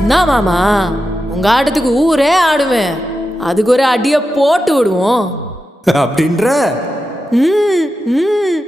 என்ன மாமா, உங்க ஆட்டத்துக்கு ஊரே ஆடுவேன். அதுக்கு ஒரு அடிய போட்டு விடுவோம் அப்படின்ற ம் ம்